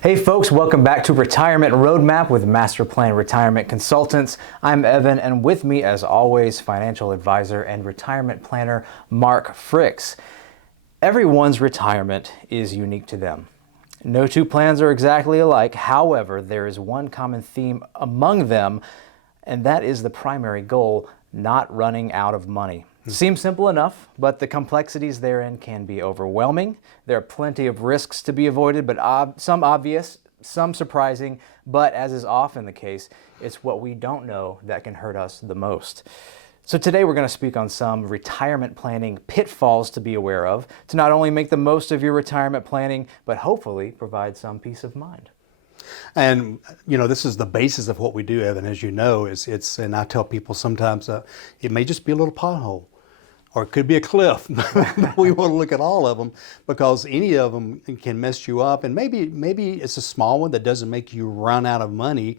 Hey folks, welcome back to Retirement Roadmap with MasterPlan Retirement Consultants. I'm Evan, and with me as always, financial advisor and retirement planner Mark Fricks. Everyone's retirement is unique to them. No two plans are exactly alike. However, there is one common theme among them, and that is the primary goal: not running out of money. Seems simple enough, but the complexities therein can be overwhelming. There are plenty of risks to be avoided, but some obvious, some surprising, but as is often the case, it's what we don't know that can hurt us the most. So today we're going to speak on some retirement planning pitfalls to be aware of, to not only make the most of your retirement planning, but hopefully provide some peace of mind. And this is the basis of what we do, Evan. As you know, and I tell people sometimes it may just be a little pothole, or it could be a cliff. We want to look at all of them because any of them can mess you up. And maybe it's a small one that doesn't make you run out of money,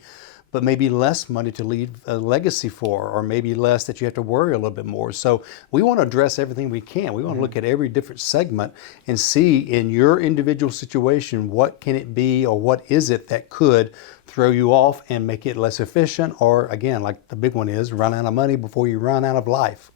but maybe less money to leave a legacy for, or maybe less that you have to worry a little bit more. So we want to address everything we can. We want to look at every different segment and see in your individual situation, what can it be or what is it that could throw you off and make it less efficient, or again, like the big one is, run out of money before you run out of life.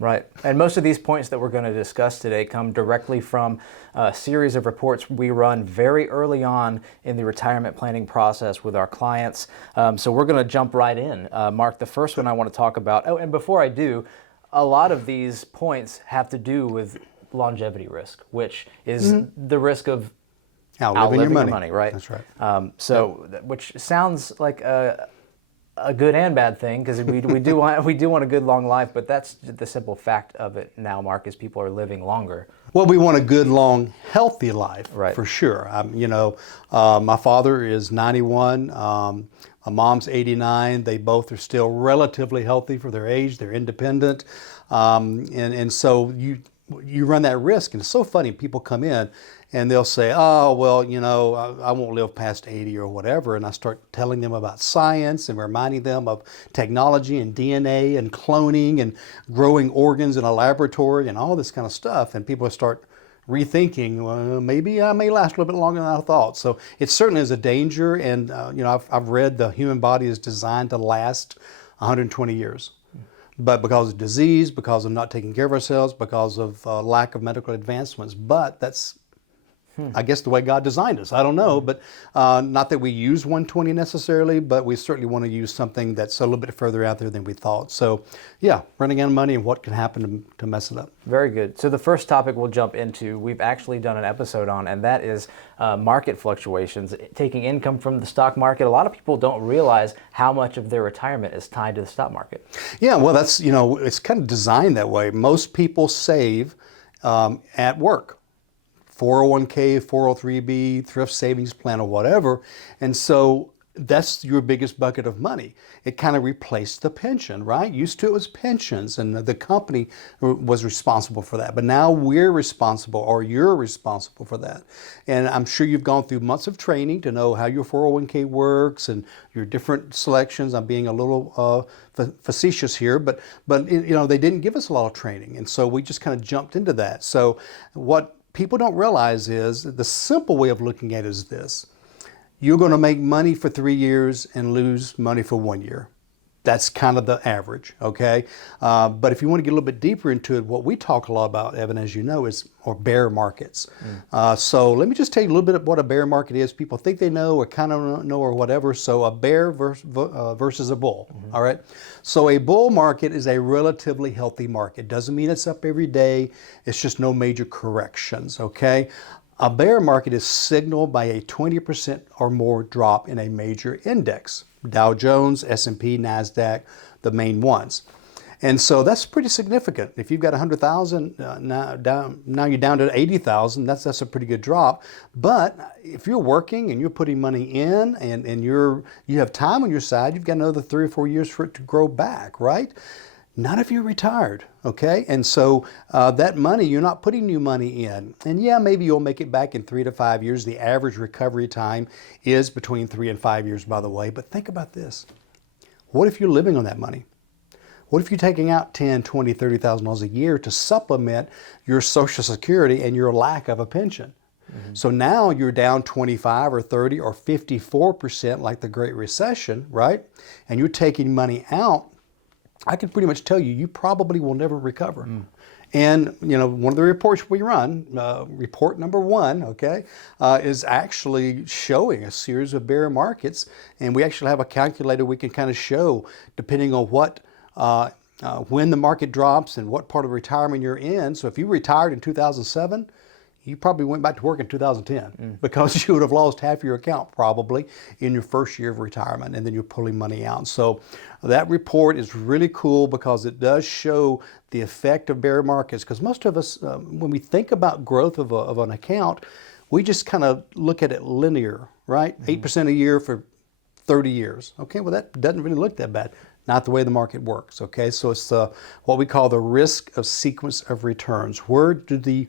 Right. And most of these points that we're going to discuss today come directly from a series of reports we run very early on in the retirement planning process with our clients. So we're going to jump right in. Mark, the first one I want to talk about, and before I do, a lot of these points have to do with longevity risk, which is the risk of outliving your money, right? That's right. Which sounds like a good and bad thing, because we do want a good long life, but that's the simple fact of it now, Mark, is people are living longer. Well, we want a good, long, healthy life, right, for sure. My father is 91, my mom's 89. They both are still relatively healthy for their age. They're independent, and so you run that risk. And it's so funny, people come in and they'll say, oh, well, I won't live past 80 or whatever. And I start telling them about science and reminding them of technology and DNA and cloning and growing organs in a laboratory and all this kind of stuff. And people start rethinking, well, maybe I may last a little bit longer than I thought. So it certainly is a danger. And, I've read the human body is designed to last 120 years. But because of disease, because of not taking care of ourselves, because of lack of medical advancements. But that's, I guess, the way God designed us. I don't know, but not that we use 120 necessarily, but we certainly want to use something that's a little bit further out there than we thought. So yeah, running out of money and what can happen to mess it up. Very good. So the first topic we'll jump into, we've actually done an episode on, and that is market fluctuations, taking income from the stock market. A lot of people don't realize how much of their retirement is tied to the stock market. Yeah, well, that's, it's kind of designed that way. Most people save at work. 401k, 403b, thrift savings plan, or whatever. And so that's your biggest bucket of money. It kind of replaced the pension, right? Used to it was pensions, and the company was responsible for that. But now we're responsible, or you're responsible for that. And I'm sure you've gone through months of training to know how your 401k works and your different selections. I'm being a little facetious here, but they didn't give us a lot of training. And so we just kind of jumped into that. So what people don't realize is the simple way of looking at it is this: you're going to make money for 3 years and lose money for 1 year. That's kind of the average, okay? But if you want to get a little bit deeper into it, what we talk a lot about, Evan, as you know, is bear markets. So let me just tell you a little bit of what a bear market is. People think they know or kind of know or whatever. So a bear versus a bull, all right? So a bull market is a relatively healthy market. Doesn't mean it's up every day. It's just no major corrections, okay? A bear market is signaled by a 20% or more drop in a major index. Dow Jones, S&P, NASDAQ, the main ones. And so that's pretty significant. If you've got 100,000, now you're down to 80,000, that's a pretty good drop. But if you're working and you're putting money in and you have time on your side, you've got another 3 or 4 years for it to grow back, right? Not if you're retired, okay? And so that money, you're not putting new money in. And yeah, maybe you'll make it back in 3 to 5 years. The average recovery time is between 3 and 5 years, by the way. But think about this. What if you're living on that money? What if you're taking out $10,000, $20,000, $30,000 a year to supplement your Social Security and your lack of a pension? So now you're down 25 or 30 or 54% like the Great Recession, right? And you're taking money out. I can pretty much tell you, you probably will never recover. And one of the reports we run, report number 1, okay, is actually showing a series of bear markets, and we actually have a calculator we can kind of show, depending on what, when the market drops and what part of retirement you're in. So if you retired in 2007, you probably went back to work in 2010 because you would have lost half your account probably in your first year of retirement, and then you're pulling money out. So that report is really cool because it does show the effect of bear markets. Because most of us, when we think about growth of an account, we just kind of look at it linear, right? 8% a year for 30 years. Okay, well that doesn't really look that bad. Not the way the market works, okay? So it's what we call the risk of sequence of returns. Where do the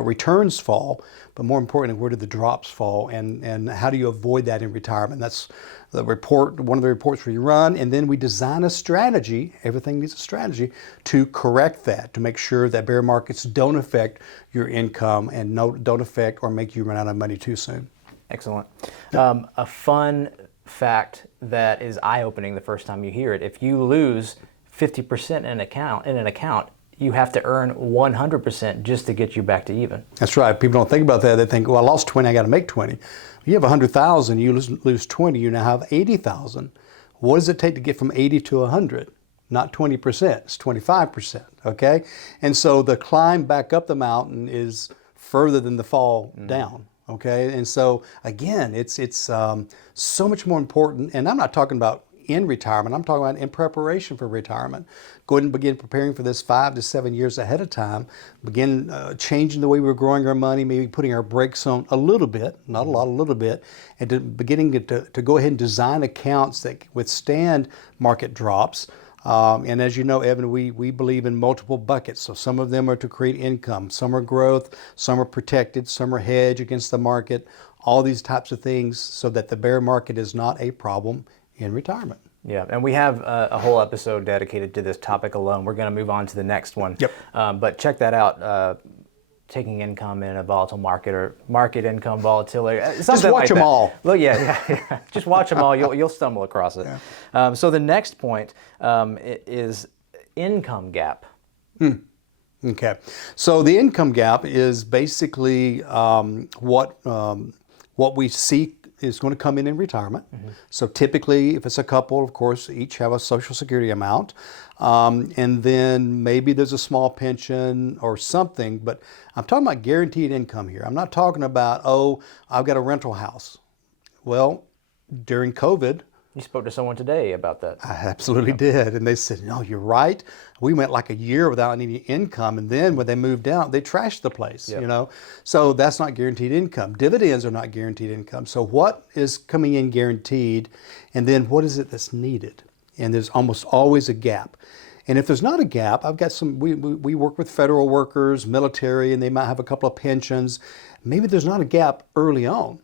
returns fall, but more importantly, where do the drops fall, and how do you avoid that in retirement? That's the report, one of the reports we run, and then we design a strategy. Everything needs a strategy to correct that, to make sure that bear markets don't affect your income and don't affect or make you run out of money too soon. Excellent. A fun fact that is eye-opening the first time you hear it: if you lose 50% in an account, you have to earn 100% just to get you back to even. That's right. People don't think about that. They think, well, I lost 20, I got to make 20. You have 100,000, you lose 20, you now have 80,000. What does it take to get from 80 to 100? Not 20%, it's 25%, okay? And so the climb back up the mountain is further than the fall down, okay? And so again, it's so much more important, and I'm not talking about in retirement, I'm talking about in preparation for retirement. Go ahead and begin preparing for this 5 to 7 years ahead of time. Begin changing the way we're growing our money, maybe putting our brakes on a little bit, not a lot, a little bit, and beginning to go ahead and design accounts that withstand market drops. And as you know, Evan, we believe in multiple buckets. So some of them are to create income, some are growth, some are protected, some are hedge against the market, all these types of things so that the bear market is not a problem in retirement. Yeah, and we have a whole episode dedicated to this topic alone. We're going to move on to the next one. Yep. But check that out, taking income in a volatile market, or market income volatility. Just watch them all. Well, yeah. Just watch them all. You'll stumble across it. Yeah. So the next point is income gap. Okay. So the income gap is basically what we see is going to come in retirement. So typically, if it's a couple, of course, each have a Social Security amount. And then maybe there's a small pension or something, but I'm talking about guaranteed income here. I'm not talking about, oh, I've got a rental house. Well, during COVID, you spoke to someone today about that. I absolutely did. And they said, no, you're right. We went like a year without any income. And then when they moved out, they trashed the place, So that's not guaranteed income. Dividends are not guaranteed income. So what is coming in guaranteed? And then what is it that's needed? And there's almost always a gap. And if there's not a gap, I've got we work with federal workers, military, and they might have a couple of pensions. Maybe there's not a gap early on,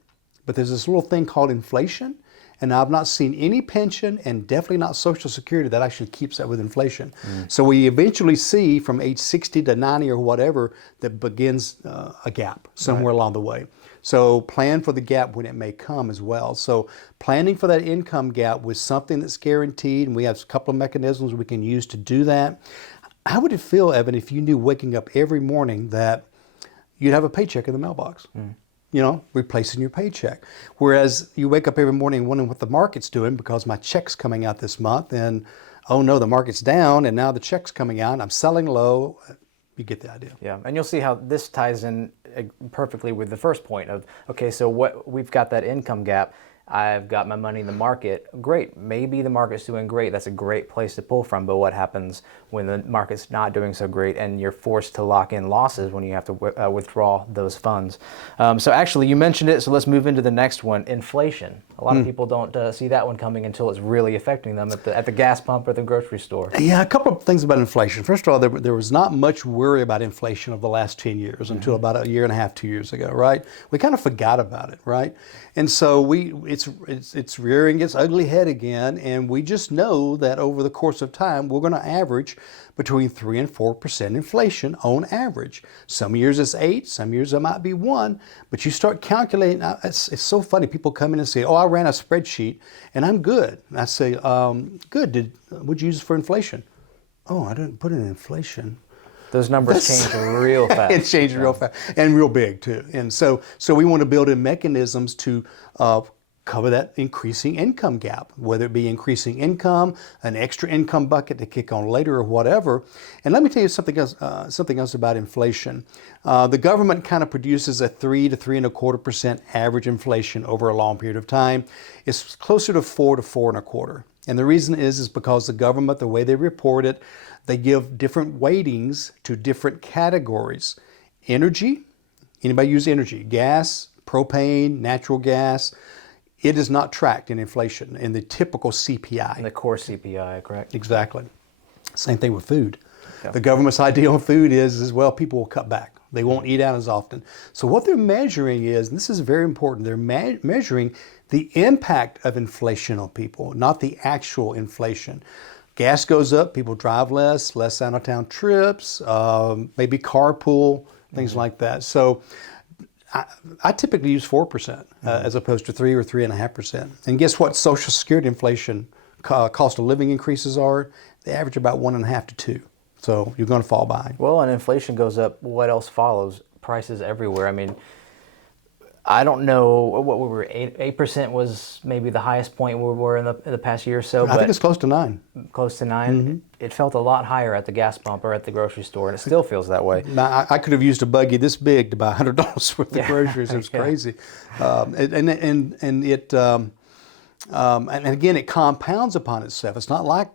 but there's this little thing called inflation. And I've not seen any pension, and definitely not Social Security, that actually keeps up with inflation. So we eventually see from age 60 to 90 or whatever that begins a gap somewhere along the way. So plan for the gap when it may come as well. So planning for that income gap with something that's guaranteed, and we have a couple of mechanisms we can use to do that. How would it feel, Evan, if you knew waking up every morning that you'd have a paycheck in the mailbox? Replacing your paycheck. Whereas you wake up every morning wondering what the market's doing because my check's coming out this month, and oh no, the market's down and now the check's coming out, I'm selling low. You get the idea. Yeah, and you'll see how this ties in perfectly with the first point of, okay, so what we've got that income gap. I've got my money in the market. Great. Maybe the market's doing great. That's a great place to pull from. But what happens when the market's not doing so great and you're forced to lock in losses when you have to withdraw those funds? So actually, you mentioned it. So let's move into the next one, inflation. A lot of people don't see that one coming until it's really affecting them at the gas pump or the grocery store. Yeah, a couple of things about inflation. First of all, there was not much worry about inflation over the last 10 years until about a year and a half, 2 years ago, right? We kind of forgot about it, right? And so it's it's rearing its ugly head again, and we just know that over the course of time, we're going to average between 3 and 4% inflation on average. Some years it's 8, some years it might be 1, but you start calculating. It's so funny. People come in and say, "Oh, I ran a spreadsheet and I'm good." And I say, "Good. What'd you use for inflation?" "Oh, I didn't put in inflation." Those numbers change real fast. It changed real fast and real big too. And so we want to build in mechanisms to cover that increasing income gap, whether it be increasing income, an extra income bucket to kick on later, or whatever. And let me tell you something else about inflation. The government kind of produces a 3 to 3.25% average inflation over a long period of time. It's closer to 4 to 4.25. And the reason is because the government, the way they report it, they give different weightings to different categories. Energy, anybody use energy? Gas, propane, natural gas. It is not tracked in inflation in the typical CPI. And the core CPI, correct? Exactly. Same thing with food. Yeah. The government's idea on food is, well, people will cut back. They won't eat out as often. So what they're measuring is, and this is very important, they're measuring the impact of inflation on people, not the actual inflation. Gas goes up, people drive less out-of-town trips, maybe carpool, things like that. So I typically use 4% as opposed to 3 or 3.5%. And guess what Social Security inflation cost of living increases are? They average about 1.5 to 2. So you're going to fall behind. Well, and inflation goes up, what else follows? Prices everywhere. I mean, I don't know what we were. 8% was maybe the highest point we were in the past year or so. I think it's close to 9. Close to 9. Mm-hmm. It felt a lot higher at the gas pump or at the grocery store, and it still feels that way. Now, I could have used a buggy this big to buy $100 worth of groceries. It was crazy, and again, it compounds upon itself. It's not like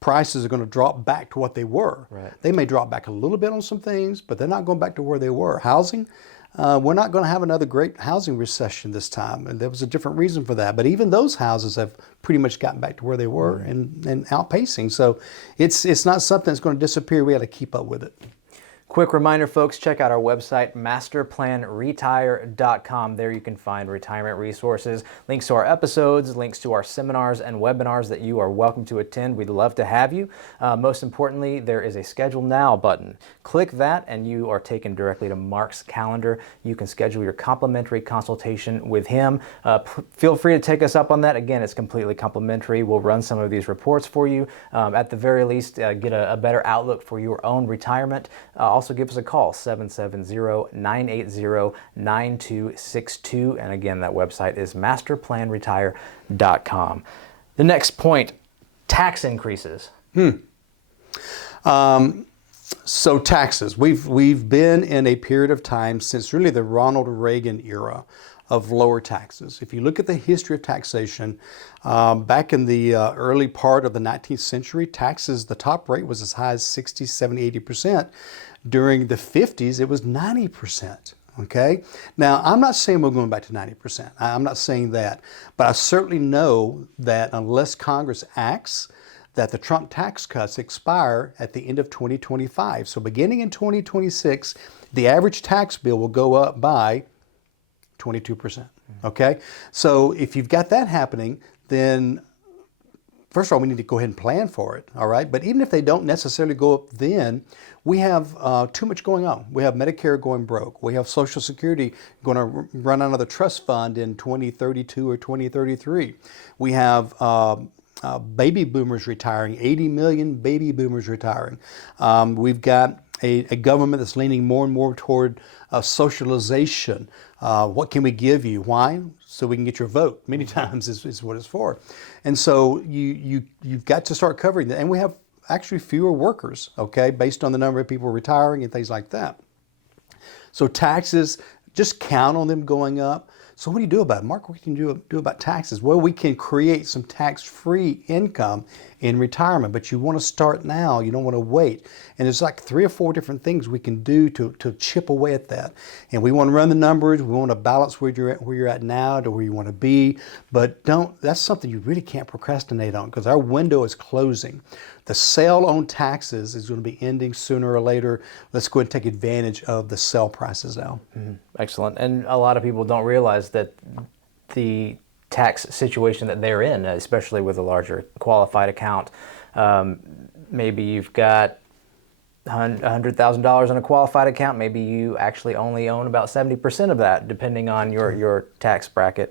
prices are going to drop back to what they were. Right. They may drop back a little bit on some things, but they're not going back to where they were. Housing. We're not going to have another great housing recession this time, and there was a different reason for that. But even those houses have pretty much gotten back to where they were and outpacing. So it's not something that's going to disappear. We got to keep up with it. Quick reminder, folks, check out our website, MasterPlanRetire.com. There you can find retirement resources, links to our episodes, links to our seminars and webinars that you are welcome to attend. We'd love to have you. Most importantly, there is a Schedule Now button. Click that and you are taken directly to Mark's calendar. You can schedule your complimentary consultation with him. Feel free to take us up on that. Again, it's completely complimentary. We'll run some of these reports for you. At the very least, get a better outlook for your own retirement. Also give us a call, 770-980-9262. And again, that website is MasterPlanRetire.com. The next point, tax increases. So taxes. We've been in a period of time since really the Ronald Reagan era of lower taxes. If you look at the history of taxation, back in the early part of the 19th century, taxes, the top rate was as high as 60, 70, 80%. During the 50s, it was 90%. Okay? Now, I'm not saying we're going back to 90%. I'm not saying that. But I certainly know that unless Congress acts, that the Trump tax cuts expire at the end of 2025. So beginning in 2026, the average tax bill will go up by 22%. Okay? So if you've got that happening, then first of all, we need to go ahead and plan for it, all right? But even if they don't necessarily go up then, we have too much going on. We have Medicare going broke. We have Social Security going to run out of the trust fund in 2032 or 2033. We have baby boomers retiring, 80 million baby boomers retiring. We've got a government that's leaning more and more toward socialization. What can we give you? Why? So we can get your vote. Many times is what it's for. And so you've got to start covering that. And we have actually fewer workers, okay, based on the number of people retiring and things like that. So taxes, just count on them going up. So what do you do about it? Mark, what can you do about taxes? Well, we can create some tax-free income in retirement, but you want to start now. You don't want to wait. And there's like 3 or 4 different things we can do to chip away at that. And we want to run the numbers. We want to balance where you're at now to where you want to be. But that's something you really can't procrastinate on because our window is closing. The sale on taxes is going to be ending sooner or later. Let's go ahead and take advantage of the sell prices now. Mm-hmm. Excellent. And a lot of people don't realize that the tax situation that they're in, especially with a larger qualified account. Maybe you've got $100,000 in a qualified account. Maybe you actually only own about 70% of that, depending on your tax bracket.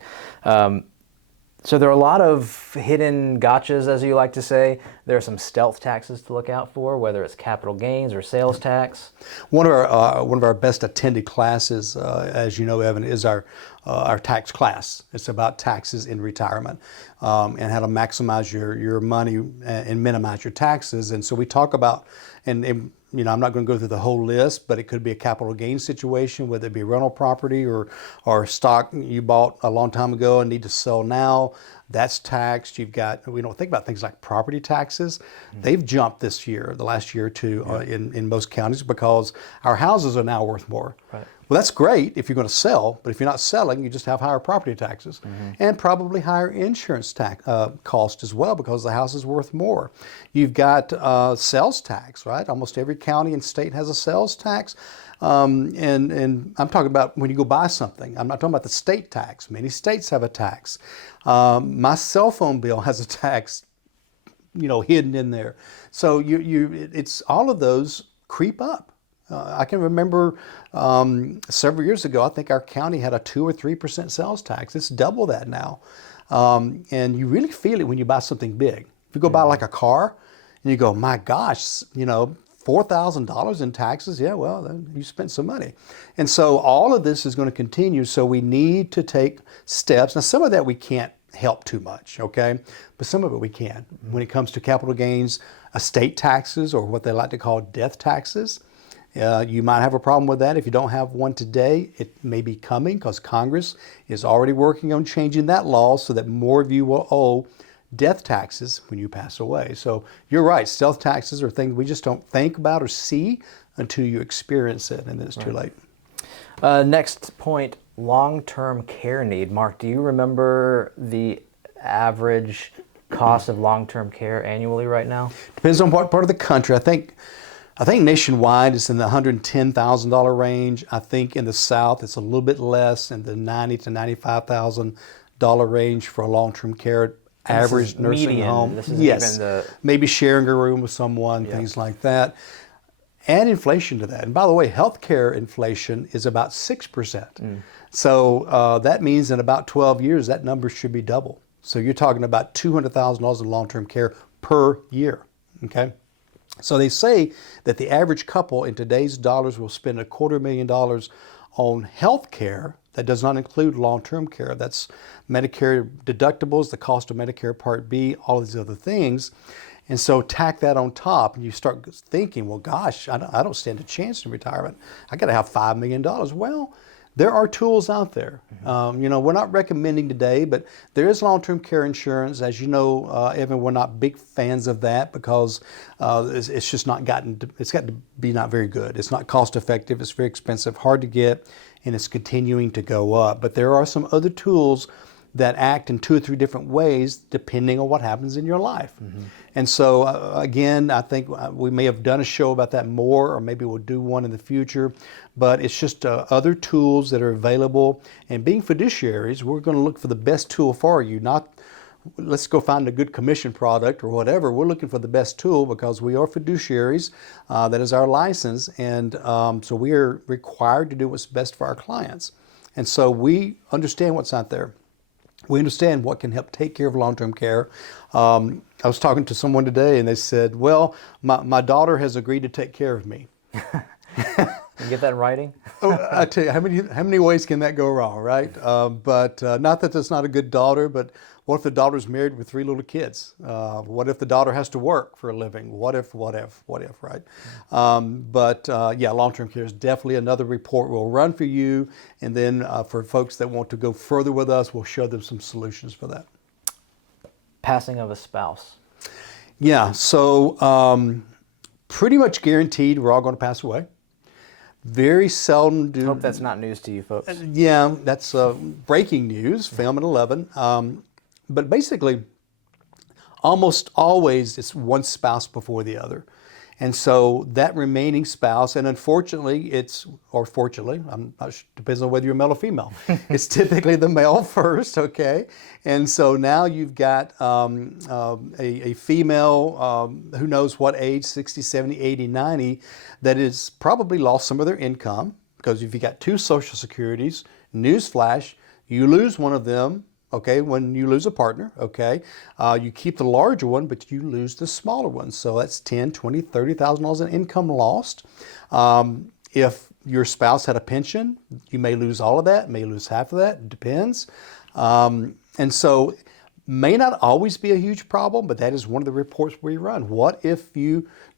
So there are a lot of hidden gotchas, as you like to say. There are some stealth taxes to look out for, whether it's capital gains or sales tax. One of our best attended classes, as you know, Evan, is our tax class. It's about taxes in retirement and how to maximize your money and minimize your taxes. And so we talk about, and you know, I'm not going to go through the whole list, but it could be a capital gain situation, whether it be rental property or stock you bought a long time ago and need to sell now. That's taxed. You've got, we don't think about things like property taxes. They've jumped this year, the last year or two, in most counties because our houses are now worth more. Right. Well, that's great if you're going to sell, but if you're not selling, you just have higher property taxes and probably higher insurance tax cost as well because the house is worth more. You've got sales tax, right? Almost every county and state has a sales tax. And I'm talking about when you go buy something. I'm not talking about the state tax. Many states have a tax. My cell phone bill has a tax, you know, hidden in there. So it's all of those creep up. I can remember several years ago, I think our county had a 2 or 3% sales tax. It's double that now. And you really feel it when you buy something big. If you go buy like a car and you go, my gosh, you know, $4,000 in taxes. Yeah, well, then you spent some money. And so all of this is going to continue. So we need to take steps. Now, some of that we can't help too much, okay? But some of it we can. When it comes to capital gains, estate taxes, or what they like to call death taxes, you might have a problem with that. If you don't have one today, it may be coming because Congress is already working on changing that law so that more of you will owe death taxes when you pass away. So you're right, stealth taxes are things we just don't think about or see until you experience it, and then it's too late. Next point, long-term care need. Mark, do you remember the average cost of long-term care annually right now? Depends on what part of the country. I think nationwide it's in the $110,000 range. I think in the South it's a little bit less, in the $90,000 to $95,000 range for a long-term care average nursing median. home. This is yes, even the... maybe sharing a room with someone, things like that. Add inflation to that. And by the way, healthcare inflation is about 6%. So that means in about 12 years, that number should be double. So you're talking about $200,000 in long-term care per year, okay? So they say that the average couple in today's dollars will spend $250,000 on health care. That does not include long-term care. That's Medicare deductibles, the cost of Medicare Part B, all of these other things. And so tack that on top and you start thinking, well, gosh, I don't stand a chance in retirement. I got to have $5 million. Well, there are tools out there. You know, we're not recommending today, but there is long-term care insurance. As you know, Evan, we're not big fans of that because it's just not it's got to be not very good. It's not cost effective. It's very expensive, hard to get, and it's continuing to go up. But there are some other tools that act in 2 or 3 different ways depending on what happens in your life. And so again, I think we may have done a show about that more, or maybe we'll do one in the future, but it's just other tools that are available. And being fiduciaries, we're going to look for the best tool for you, not let's go find a good commission product or whatever. We're looking for the best tool because we are fiduciaries. That is our license. And so we are required to do what's best for our clients. And so we understand what's out there. We understand what can help take care of long-term care. I was talking to someone today and they said, well, my daughter has agreed to take care of me. You get that in writing? I tell you, how many ways can that go wrong, right? But not that that's not a good daughter, but what if the daughter's married with 3 little kids? What if the daughter has to work for a living? What if, right? But yeah, long-term care is definitely another report we'll run for you. And then for folks that want to go further with us, we'll show them some solutions for that. Passing of a spouse. Yeah, so pretty much guaranteed we're all going to pass away. Very seldom do. Hope that's not news to you folks. Yeah, that's breaking news, film at 11. But basically, almost always it's one spouse before the other. And so that remaining spouse, and unfortunately, fortunately, I'm not sure, depends on whether you're male or female. It's typically the male first, okay? And so now you've got a female, who knows what age, 60, 70, 80, 90, that has probably lost some of their income, because if you got two Social Securities, newsflash, you lose one of them, okay, when you lose a partner, okay? You keep the larger one, but you lose the smaller one. So that's $10,000, $20,000, $30,000 in income lost. If your spouse had a pension, you may lose all of that, may lose half of that, it depends. And so may not always be a huge problem, but that is one of the reports we run. What if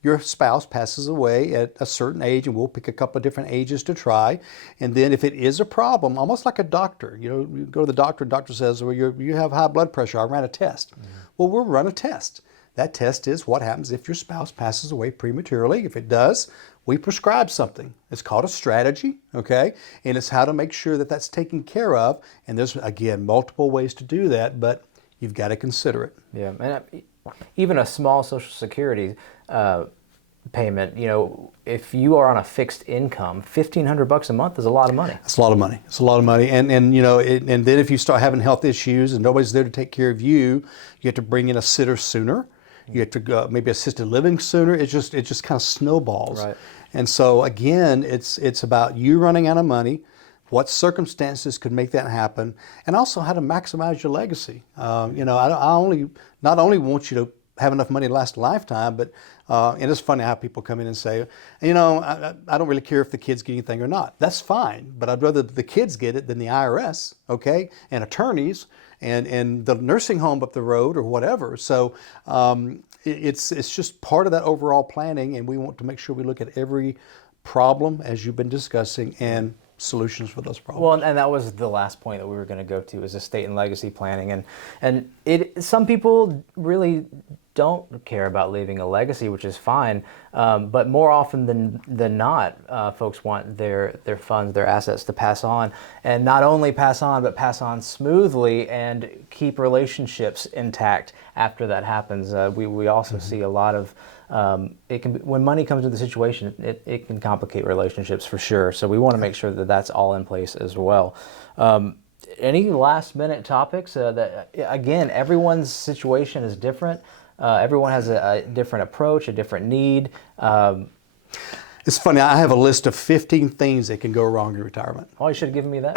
your spouse passes away at a certain age, and we'll pick a couple of different ages to try. And then if it is a problem, almost like a doctor, you go to the doctor says, well, you have high blood pressure, I ran a test. Mm-hmm. Well, we'll run a test. That test is what happens if your spouse passes away prematurely. If it does, we prescribe something. It's called a strategy, okay? And it's how to make sure that that's taken care of. And there's, again, multiple ways to do that, but you've got to consider it. Yeah, and even a small Social Security payment, if you are on a fixed income, $1,500 a month is a lot of money. It's a lot of money. It's a lot of money. And then if you start having health issues and nobody's there to take care of you, you have to bring in a sitter sooner. You have to go maybe assisted living sooner. It just kind of snowballs. Right. And so again, it's about you running out of money, what circumstances could make that happen, and also how to maximize your legacy. I not only want you to have enough money to last a lifetime, but and it's funny how people come in and say, I don't really care if the kids get anything or not. That's fine, but I'd rather the kids get it than the IRS, okay, and attorneys and the nursing home up the road or whatever. So it's just part of that overall planning, and we want to make sure we look at every problem as you've been discussing and solutions for those problems. Well, and that was the last point that we were going to go to, is estate and legacy planning, and some people really don't care about leaving a legacy, which is fine, but more often than not, folks want their funds, their assets to pass on, and not only pass on, but pass on smoothly and keep relationships intact after that happens. We also see a lot of when money comes into the situation, it can complicate relationships for sure. So we want to make sure that that's all in place as well. Any last minute topics that, again, everyone's situation is different. Everyone has a different approach, a different need. It's funny, I have a list of 15 things that can go wrong in retirement. Oh, you should have given me that.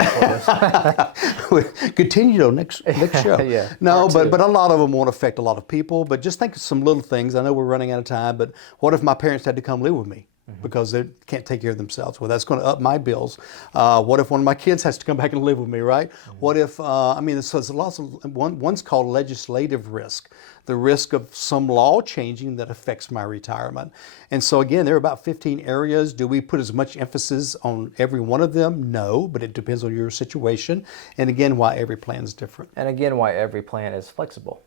Continue though, next show. Yeah, no, but a lot of them won't affect a lot of people. But just think of some little things. I know we're running out of time, but what if my parents had to come live with me? Because they can't take care of themselves. Well, that's going to up my bills. What if one of my kids has to come back and live with me, right? What if, so there's lots of, one's called legislative risk, the risk of some law changing that affects my retirement. And so again, there are about 15 areas. Do we put as much emphasis on every one of them? No, but it depends on your situation. And again, why every plan is different. And again, why every plan is flexible.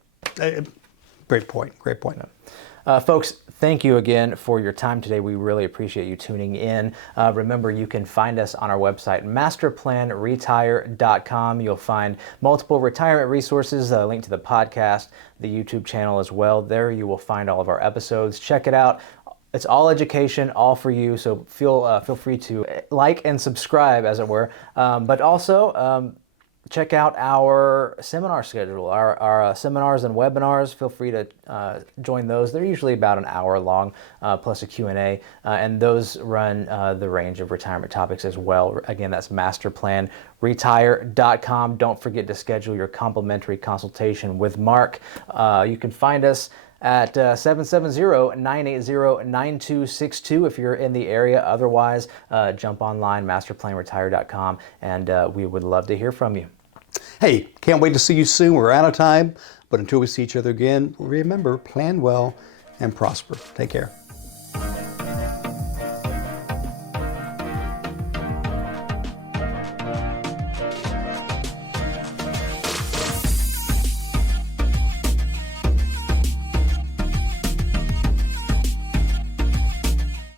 Great point. Folks, thank you again for your time today. We really appreciate you tuning in. Remember, you can find us on our website, MasterPlanRetire.com. You'll find multiple retirement resources, a link to the podcast, the YouTube channel as well. There you will find all of our episodes. Check it out. It's all education, all for you, so feel free to like and subscribe, as it were. But also, check out our seminar schedule, our seminars and webinars. Feel free to join those. They're usually about an hour long, plus a Q&A, and those run the range of retirement topics as well. Again, that's MasterPlanRetire.com. Don't forget to schedule your complimentary consultation with Mark. You can find us at 770-980-9262 if you're in the area. Otherwise, jump online, MasterPlanRetire.com, and we would love to hear from you. Hey, can't wait to see you soon. We're out of time, but until we see each other again, remember, plan well and prosper. Take care.